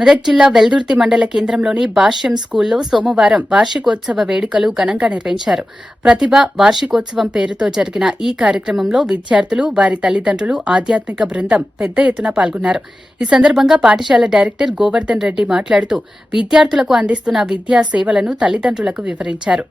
మెదక్ జిల్లా వెల్దుర్తి మండల కేంద్రంలోని భాష్యం స్కూల్లో సోమవారం వార్షికోత్సవ వేడుకలు ఘనంగా నిర్వహించారు. ప్రతిభ వార్షికోత్సవం పేరుతో జరిగిన ఈ కార్యక్రమంలో విద్యార్థులు, వారి తల్లిదండ్రులు, ఆధ్యాత్మిక బృందం పెద్ద ఎత్తున పాల్గొన్నారు. ఈ సందర్భంగా పాఠశాల డైరెక్టర్ గోవర్ధన్ రెడ్డి మాట్లాడుతూ విద్యార్థులకు అందిస్తున్న విద్యా సేవలను తల్లిదండ్రులకు వివరించారు.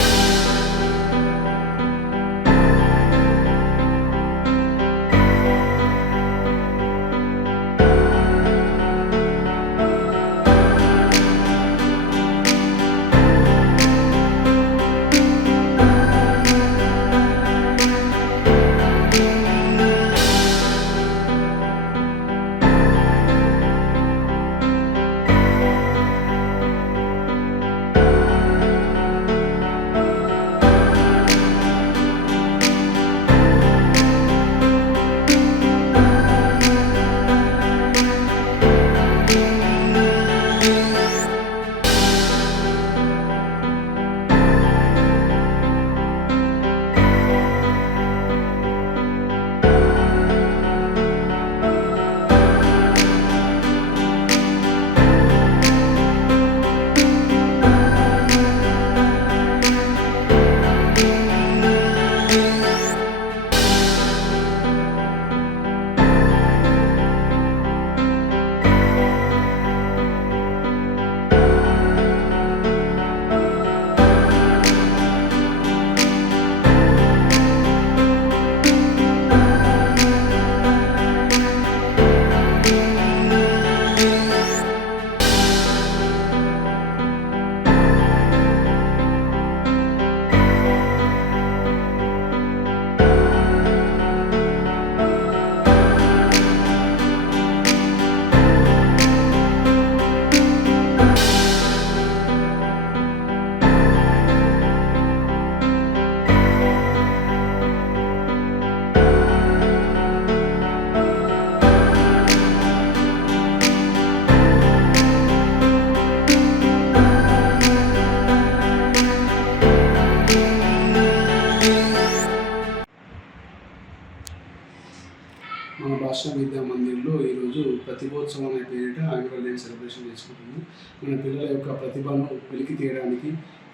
మన భాషా విద్యా మందిర్లో ఈరోజు ప్రతిభోత్సవం అనే పేరిట యాన్యువల్ డే సెలబ్రేషన్ చేసుకుంటున్నాం. మన పిల్లల యొక్క ప్రతిభను వెలికి తీయడానికి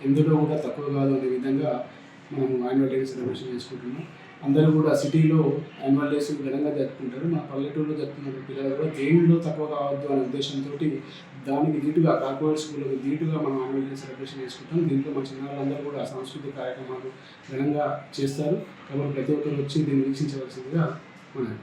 ఎందులో కూడా తక్కువ కాదు అనే విధంగా మనం యాన్యువల్ డే సెలబ్రేషన్ చేసుకుంటున్నాం. అందరూ కూడా సిటీలో యాన్యువల్ డేస్ ఘనంగా జరుపుకుంటారు. మన పల్లెటూరులో జరుపుకున్న పిల్లలు కూడా దేనిలో తక్కువ కావద్దు అనే ఉద్దేశంతో దానికి ధీటుగా కార్పొరేట్ స్కూళ్ళకి ధీటుగా మనం యాన్యువల్ డే సెలబ్రేషన్ చేసుకుంటాం. దీంట్లో మా చిన్నారులందరూ కూడా సాంస్కృతిక కార్యక్రమాలు ఘనంగా చేస్తారు. కాబట్టి ప్రతి ఒక్కరు వచ్చి దీన్ని వీక్షించవలసిందిగా మనం